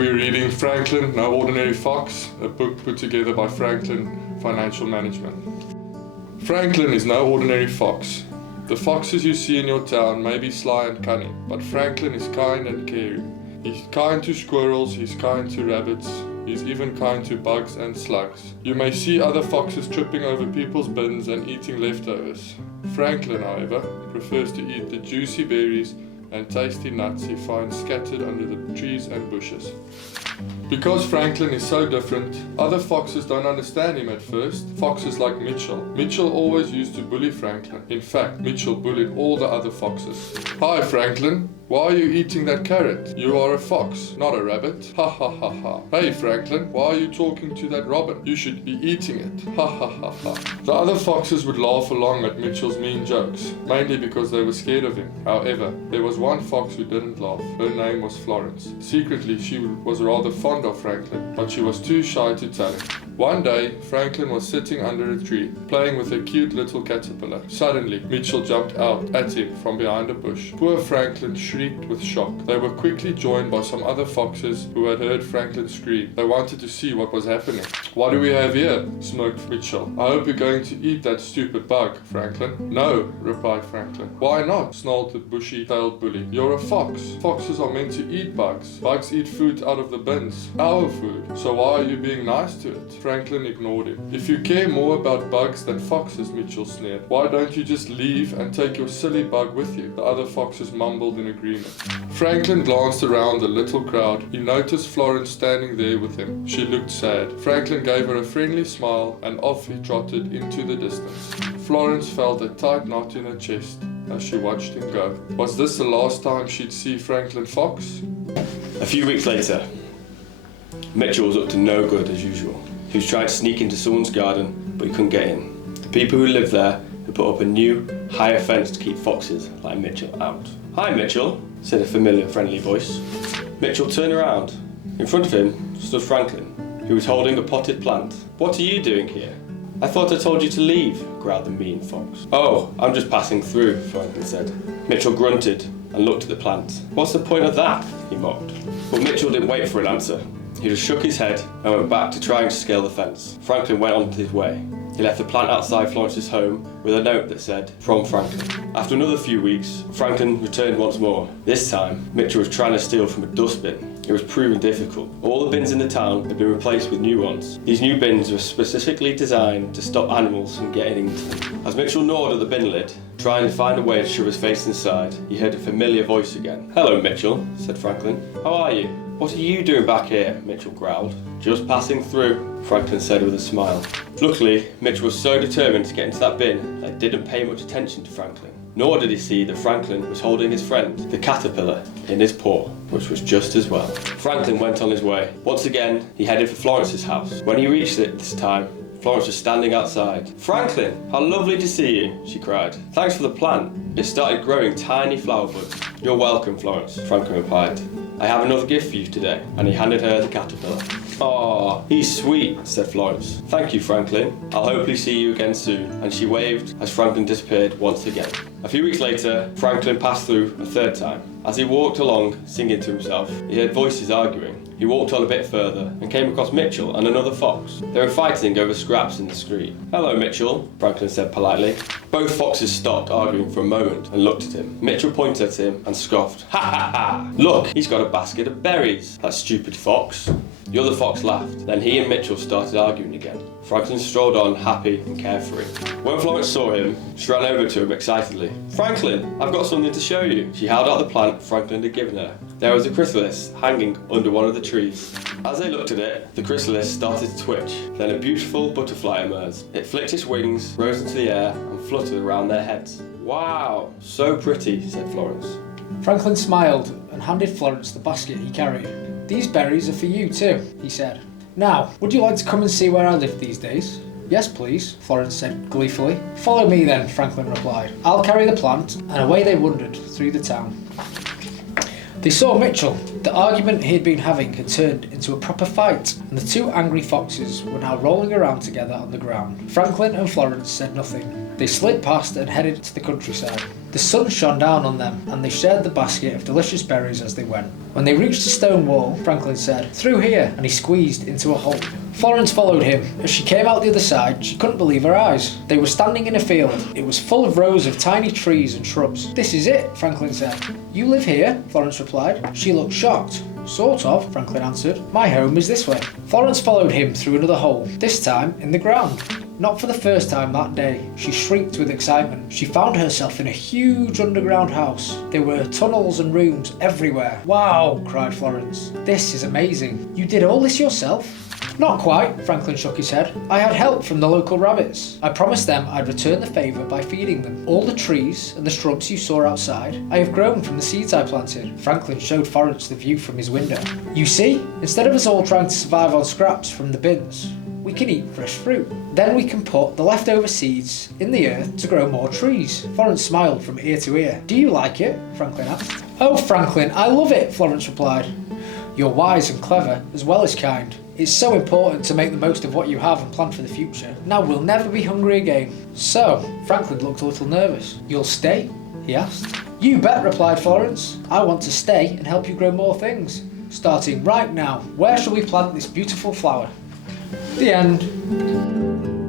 We're reading Franklyn, No Ordinary Fox, a book put together by Franklyn Financial Management. Franklyn is no ordinary fox. The foxes you see in your town may be sly and cunning, but Franklyn is kind and caring. He's kind to squirrels, he's kind to rabbits, he's even kind to bugs and slugs. You may see other foxes tripping over people's bins and eating leftovers. Franklyn, however, prefers to eat the juicy berries and tasty nuts he finds scattered under the trees and bushes. Because Franklyn is so different, other foxes don't understand him at first. Foxes like Mitchell. Mitchell always used to bully Franklyn. In fact, Mitchell bullied all the other foxes. Hi Franklyn, why are you eating that carrot? You are a fox, not a rabbit. Ha ha ha ha. Hey Franklyn, why are you talking to that robin? You should be eating it. Ha ha ha ha. The other foxes would laugh along at Mitchell's mean jokes, mainly because they were scared of him. However, there was one fox who didn't laugh. Her name was Florence. Secretly, she was rather fond of Franklyn, but she was too shy to tell him. One day, Franklyn was sitting under a tree, playing with a cute little caterpillar. Suddenly, Mitchell jumped out at him from behind a bush. Poor Franklyn shrieked with shock. They were quickly joined by some other foxes who had heard Franklyn scream. They wanted to see what was happening. What do we have here? Smirked Mitchell. I hope you're going to eat that stupid bug, Franklyn. No, replied Franklyn. Why not? Snarled the bushy-tailed bully. You're a fox. Foxes are meant to eat bugs. Bugs eat fruit out of the bins. Our food. So why are you being nice to it? Franklyn ignored him. If you care more about bugs than foxes, Mitchell sneered, why don't you just leave and take your silly bug with you? The other foxes mumbled in agreement. Franklyn glanced around the little crowd. He noticed Florence standing there with him. She looked sad. Franklyn gave her a friendly smile and off he trotted into the distance. Florence felt a tight knot in her chest as she watched him go. Was this the last time she'd see Franklyn Fox? A few weeks later, Mitchell was up to no good as usual. He was trying to sneak into someone's garden, but he couldn't get in. The people who lived there had put up a new, higher fence to keep foxes like Mitchell out. Hi Mitchell, said a familiar, friendly voice. Mitchell turned around. In front of him stood Franklyn, who was holding a potted plant. What are you doing here? I thought I told you to leave, growled the mean fox. Oh, I'm just passing through, Franklyn said. Mitchell grunted and looked at the plant. What's the point of that? He mocked. But Mitchell didn't wait for an answer. He just shook his head and went back to trying to scale the fence. Franklyn went on his way. He left the plant outside Florence's home with a note that said, from Franklyn. After another few weeks, Franklyn returned once more. This time, Mitchell was trying to steal from a dustbin. It was proving difficult. All the bins in the town had been replaced with new ones. These new bins were specifically designed to stop animals from getting into them. As Mitchell gnawed at the bin lid, trying to find a way to shove his face inside, he heard a familiar voice again. Hello, Mitchell, said Franklyn. How are you? What are you doing back here? Mitchell growled. Just passing through, Franklyn said with a smile. Luckily, Mitchell was so determined to get into that bin that he didn't pay much attention to Franklyn. Nor did he see that Franklyn was holding his friend, the caterpillar, in his paw, which was just as well. Franklyn went on his way. Once again, he headed for Florence's house. When he reached it this time, Florence was standing outside. Franklyn, how lovely to see you, she cried. Thanks for the plant. It started growing tiny flower buds. You're welcome, Florence, Franklyn replied. I have another gift for you today, and he handed her the caterpillar. Aw, he's sweet, said Florence. Thank you, Franklyn. I'll hopefully see you again soon. And she waved as Franklyn disappeared once again. A few weeks later, Franklyn passed through a third time. As he walked along, singing to himself, he heard voices arguing. He walked on a bit further and came across Mitchell and another fox. They were fighting over scraps in the street. Hello, Mitchell, Franklyn said politely. Both foxes stopped arguing for a moment and looked at him. Mitchell pointed at him and scoffed. Ha ha ha! Look, he's got a basket of berries. That stupid fox. The other fox laughed. Then he and Mitchell started arguing again. Franklyn strolled on, happy and carefree. When Florence saw him, she ran over to him excitedly. Franklyn, I've got something to show you. She held out the plant Franklyn had given her. There was a chrysalis hanging under one of the trees. As they looked at it, the chrysalis started to twitch. Then a beautiful butterfly emerged. It flicked its wings, rose into the air and fluttered around their heads. Wow, so pretty, said Florence. Franklyn smiled and handed Florence the basket he carried. These berries are for you too, he said. Now, would you like to come and see where I live these days? Yes, please, Florence said gleefully. Follow me then, Franklyn replied. I'll carry the plant, and away they wandered through the town. They saw Mitchell. The argument he had been having had turned into a proper fight, and the two angry foxes were now rolling around together on the ground. Franklyn and Florence said nothing. They slid past and headed to the countryside. The sun shone down on them, and they shared the basket of delicious berries as they went. When they reached the stone wall, Franklyn said, "Through here," and he squeezed into a hole. Florence followed him. As she came out the other side, she couldn't believe her eyes. They were standing in a field. It was full of rows of tiny trees and shrubs. "This is it," Franklyn said. "You live here?" Florence replied. She looked shocked. "Sort of," Franklyn answered. "My home is this way." Florence followed him through another hole, this time in the ground. Not for the first time that day, she shrieked with excitement. She found herself in a huge underground house. There were tunnels and rooms everywhere. "Wow," cried Florence. "This is amazing. You did all this yourself?" "Not quite," Franklyn shook his head. "I had help from the local rabbits. I promised them I'd return the favour by feeding them. All the trees and the shrubs you saw outside, I have grown from the seeds I planted." Franklyn showed Florence the view from his window. "You see, instead of us all trying to survive on scraps from the bins, we can eat fresh fruit. Then we can put the leftover seeds in the earth to grow more trees." Florence smiled from ear to ear. "Do you like it?" Franklyn asked. "Oh, Franklyn, I love it," Florence replied. "You're wise and clever, as well as kind. It's so important to make the most of what you have and plan for the future. Now we'll never be hungry again." So, Franklyn looked a little nervous. "You'll stay?" he asked. "You bet," replied Florence. "I want to stay and help you grow more things. Starting right now, where shall we plant this beautiful flower?" The end.